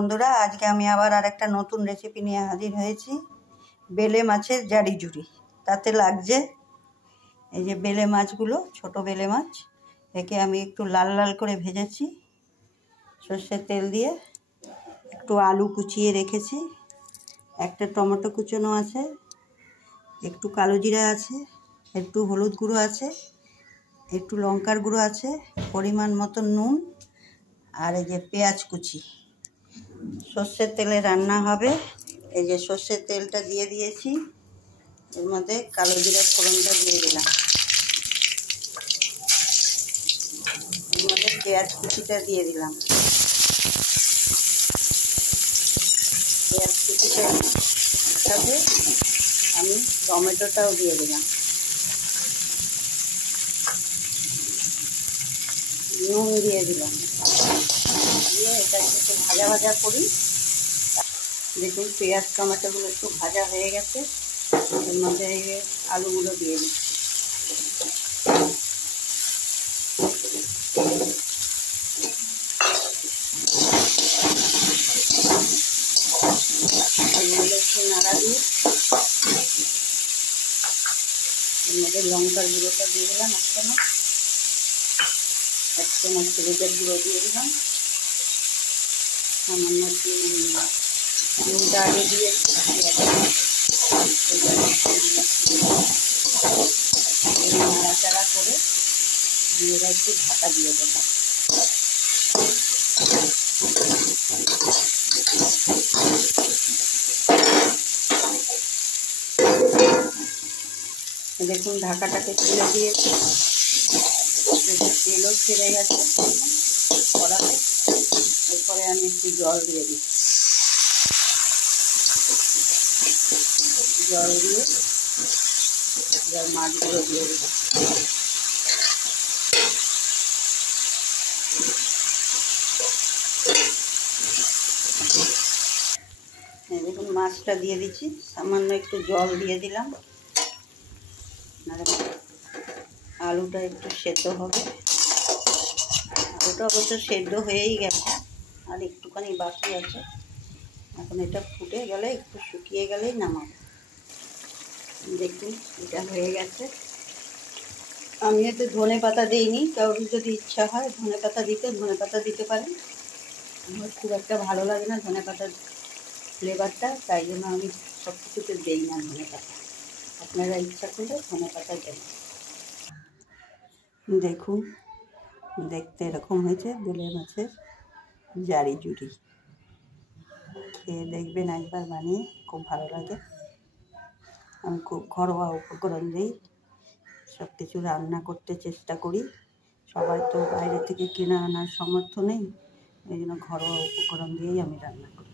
বন্ধুরা, আজকে আমি আবার আরেকটা নতুন রেসিপি নিয়ে হাজির হয়েছি। বেলে মাছের জারি জুড়ি। তাতে লাগছে এই যে বেলে মাছগুলো, ছোট বেলে মাছ। একে আমি একটু লাল লাল করে ভেজেছি সর্ষের তেল দিয়ে। একটু আলু কুচিয়ে রেখেছি, একটা টমেটো কুচোনো আছে, একটু কালো জিরা আছে, একটু হলুদ গুঁড়ো আছে, একটু লঙ্কার গুঁড়ো আছে, পরিমাণ মতো নুন, আর এই যে পেঁয়াজ কুচি। সর্ষের তেলে রান্না হবে। এই যে সর্ষের তেলটা দিয়ে দিয়েছি, এর মধ্যে কালো জিরার ফোড়নটা দিয়ে দিলাম, এর মধ্যে পেঁয়াজ কুচিটা দিয়ে দিলাম। পেঁয়াজ কুচিটার সাথে আমি টমেটোটাও দিয়ে দিলাম, নুন দিয়ে দিলাম, দিয়ে এটা একটু ভাজা ভাজা করি। দেখুন পেঁয়াজ টমেটোগুলো একটু ভাজা হয়ে গেছে, এর মধ্যে আলুগুলো দিয়ে দিচ্ছি। আলুগুলো একটু নাড়া দিয়ে এর মধ্যে লঙ্কার গুঁড়োটা দিয়ে দিলাম, এক চামচ হলুদের গুঁড়ো দিয়ে দিলাম, সামান্য নুনটা আগে দিয়ে নাড়াচাড়া করে দিয়ে একটু ঢাকা দিয়ে দিলাম। দেখুন ঢাকাটাকে তুলে দিয়েছি, তেলও ছেড়ে গেছে কড়াতে। এরপরে আমি একটু জল দিয়ে দিচ্ছি, জল দিয়ে এবার মাছগুলো দিয়ে দিচ্ছি। দেখুন মাছটা দিয়ে দিচ্ছি, সামান্য একটু জল দিয়ে দিলাম। আলুটা একটু সেদ্ধ হবে, আলুটা অবশ্য সেদ্ধ হয়েই গেছে, আর একটুখানি বাকি আছে। এখন এটা ফুটে গেলে, একটু শুকিয়ে গেলেই নামাবো। দেখুন এটা হয়ে গেছে। আমি এতে ধনে পাতা দিইনি, কারোর যদি ইচ্ছা হয় ধনে পাতা দিতে, ধনে পাতা দিতে পারেন। আমার খুব একটা ভালো লাগে না ধনে পাতার ফ্লেভারটা, তাই জন্য আমি সব কিছুতে দিই না ধনে পাতা। আপনারা ইচ্ছা করলে ধনে পাতা দেন। দেখুন দেখতে এরকম হয়েছে বেলে মাছের জারি জুড়ি। খেয়ে দেখবেন একবার বানিয়ে, খুব ভালো লাগে। আমি খুব ঘরোয়া উপকরণ দিই সব কিছু রান্না করতে চেষ্টা করি। সবাই তো বাইরে থেকে কিনে আনার সামর্থ্য নেই, এই জন্য ঘরোয়া উপকরণ দিয়েই আমি রান্না করি।